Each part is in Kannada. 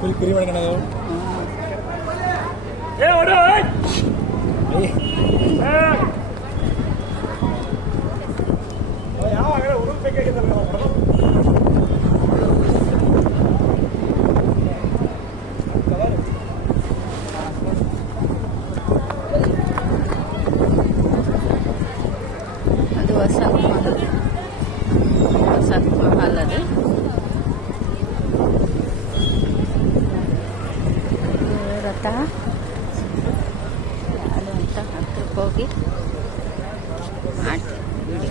ಫುಲ್ ಕಿರಿ ಮಾಡ್ಕಣ ಅದು ವಸಂತ ಮಹಲ್ ಅದು ರಥ ಯಾರು ಅಂತ ಹತ್ರಕ್ಕೆ ಹೋಗಿ ಮಾಡ್ತೀವಿ.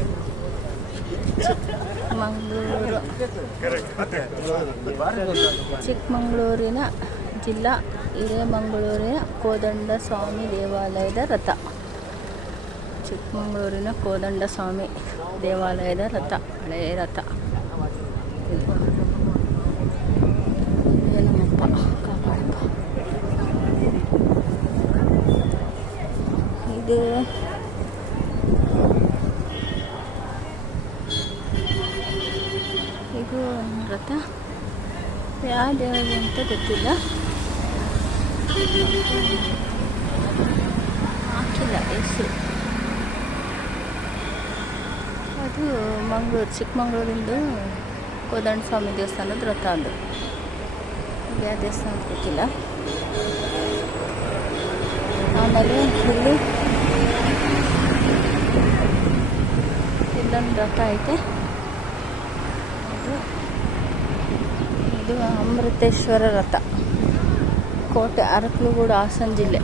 ಚಿಕ್ಕಮಗಳೂರಿನ ಜಿಲ್ಲಾ ಹಿರೇಮಗಳೂರಿನ ಕೋದಂಡ ಸ್ವಾಮಿ ದೇವಾಲಯದ ರಥ. ಚಿಕ್ಕಮಗಳೂರಿನ ಕೋದಂಡ ಸ್ವಾಮಿ ದೇವಾಲಯದ ರಥ, ಹಳೆಯ ರಥ. ಏನಮ್ಮಪ್ಪ ಕಾಪಾಡಪ್ಪ. ಇದು ರಥ ಯಾವ ದೇವರಿಗೆ ಅಂತ ಗೊತ್ತಿಲ್ಲ, ಹಾಕಿಲ್ಲ ಹೆಸರು. ಅದು ಚಿಕ್ಕಮಗಳೂರಿಂದು ಕೋದಂಡ ಸ್ವಾಮಿ ದೇವಸ್ಥಾನದ ರಥ. ಅದು ಯಾವ ದೇವಸ್ಥಾನ ಗೊತ್ತಿಲ್ಲ. ಆಮೇಲೆ ಇಲ್ಲೊಂದು ರಥ ಐತೆ. ಇದು ಅಮೃತೇಶ್ವರ ರಥ, ಕೋಟೆ ಅರಕಲಗೂಡು ಹಾಸನ ಜಿಲ್ಲೆ.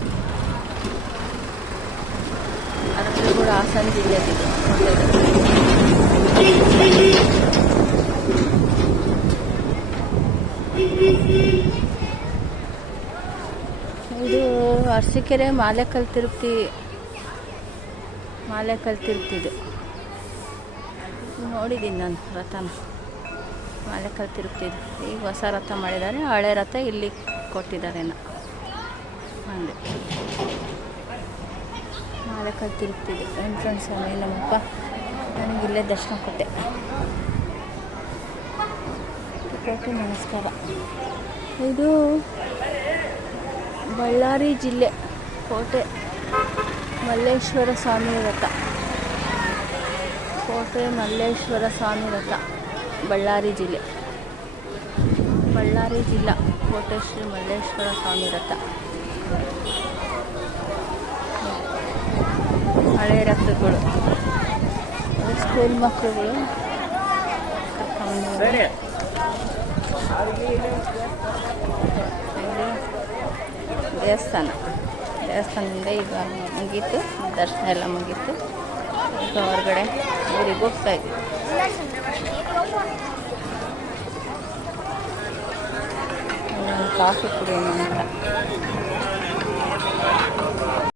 ಅರಕಲಗೂಡು ಹಾಸನ ಜಿಲ್ಲೆಯಲ್ಲಿದೆ. ಇದು ಅರಸೀಕೆರೆ ಮಾಲೇಕಲ್ ತಿರುಪತಿ ಇದು ನೋಡಿದ್ದೀನಿ ನಾನು ರಥನ. ಮಾಲೇಕಲ್ ತಿರುಪತಿದು ಈಗ ಹೊಸ ರಥ ಮಾಡಿದ್ದಾರೆ, ಹಳೆ ರಥ ಇಲ್ಲಿ ಕೊಟ್ಟಿದ್ದಾರೇನೋ ಹಂಗೆ. ಮಾಲೇಕಲ್ ತಿರುಪತಿದು ಎಂಟ್ರೆನ್ಸ್ ನಮ್ಮಪ್ಪ ನನಗಿಲ್ಲೇ ದರ್ಶನ ಕೊಟ್ಟೆ. ಕೋಟೆ ನಮಸ್ಕಾರ. ಇದು ಬಳ್ಳಾರಿ ಜಿಲ್ಲೆ ಕೋಟೆ ಮಲ್ಲೇಶ್ವರ ಸ್ವಾಮಿ ರಥ. ಕೋಟೆ ಮಲ್ಲೇಶ್ವರ ಸ್ವಾಮಿ ರಥ, ಬಳ್ಳಾರಿ ಜಿಲ್ಲೆ. ಬಳ್ಳಾರಿ ಜಿಲ್ಲಾ ಕೋಟೆ ಶ್ರೀ ಮಲ್ಲೇಶ್ವರ ಸ್ವಾಮಿ ರಥ. ಹಳೆಯ ರಥಗಳು, ಸ್ಕೂಲ್ ಮಕ್ಕಳುಗಳು ದೇವಸ್ಥಾನದಿಂದ ಈಗ ಮುಗೀತು, ದರ್ಶನ ಎಲ್ಲ ಮುಗೀತು. ಈಗ ಹೊರಗಡೆ ಊರಿಗೆ ಹೋಗ್ತಾ ಇದ್ವಿ. ಕಾಫಿ ಕುಡಿಯೋಣ ಅಂತ.